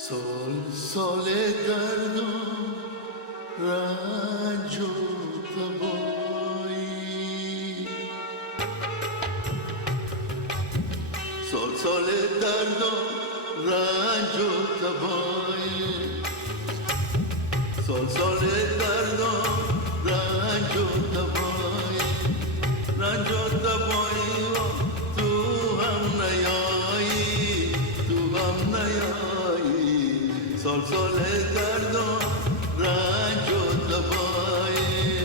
سال درد و رنج و تبایی، سال درد و رنج و تبایی، سال درد و رنج و تبایی، رنج و تبایی و تو هم نیایی، تو هم نیایی. سال درد و رنج و تبایی.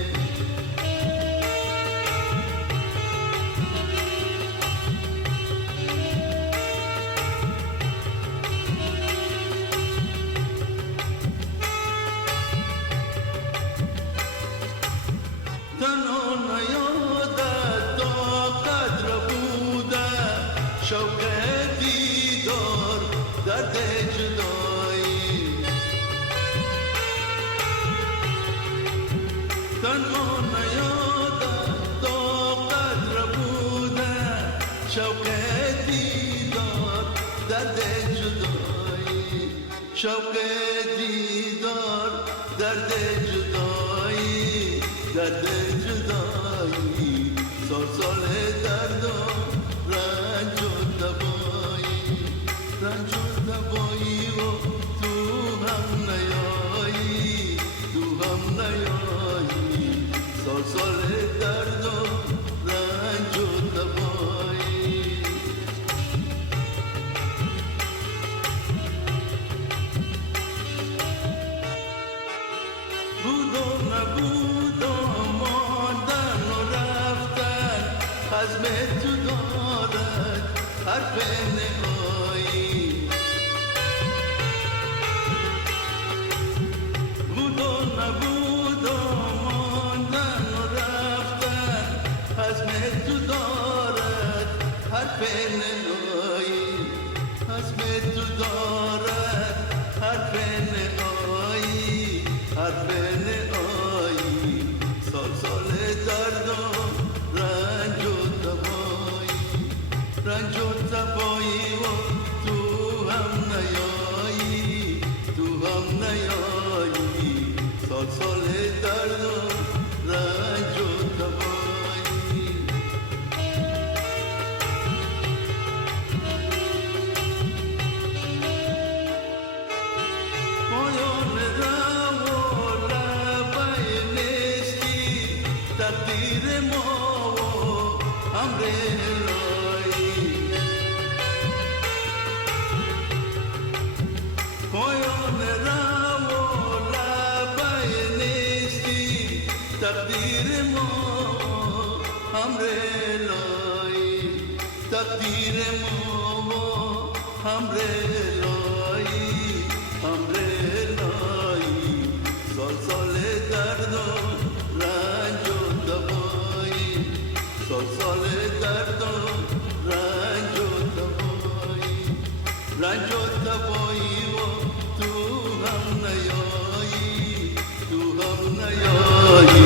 تنها نیادت تا قدر بوده شوق دیدار درد جدایی، تنها نیادت تا قدر بوده شوق دیدار درد جدایی، شوق دیدار درد جدایی، درد جدایی. سال درد و رنج و تبایی، رنج و تبایی و تو هم نیایی، تو هم نیایی. سال درد و رنج و تبایی. بود و نبود و ماندن و رفتن، حزم تو دارد حرف نهایی. بود و نبود و ماندن و رفتن، حزم تو دارد حرف نهایی، حزم تو دارد حرف نهایی، حرف نهایی. سال درد و رنج و تبایی، رنج و تبایی و تو هم نیایی، تو هم نیایی. سال درد و رنج و تبایی. پایان راه و لبه نیستی تقدیر ما و امر الهی، پایان راه و لبه نیستی تقدیر ما امر الهی، تقدیر ما و امر الهی، امر الهی. سال درد و رنج و تبایی، سال درد و رنج و تبایی، رنج و تبایی و تو هم نیایی، تو هم نیایی.